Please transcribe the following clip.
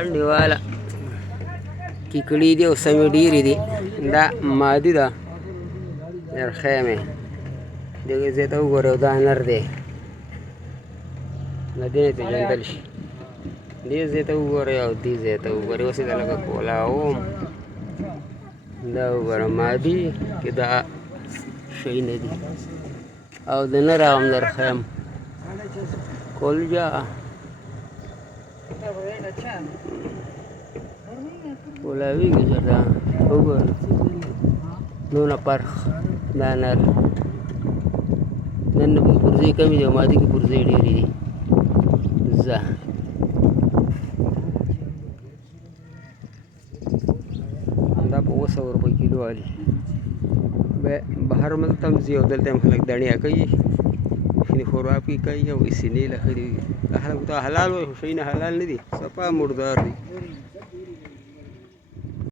انډیواله کیکړي دي او سمې ډېرې دي. دا مادي ده خیمې دغې ځای ته وګورئ او دا نر دی د دې نه پېژندل شي. دې ځای ته وګورئ او دې ځای ته وګورئ. اوس یې دا لږه کولاوم دا وګوره مادي که دا شی نه دي او د نر او نر خیم کلجا کولاویږي زر دا وګوره نونه پرخ دا نر نن پرزې کمې دي او مادي کې پرزې ډېرې دي. زه دا په 200 روپۍ کیلو والي بهر ملک ته هم ځي او دلته هم خلک دڼیا کوي شنې ښوروا پکې کوي او سینې له ښه دي. خلکو ته حلال وایي خو شیونه حلال نه دي صفا مردار دي.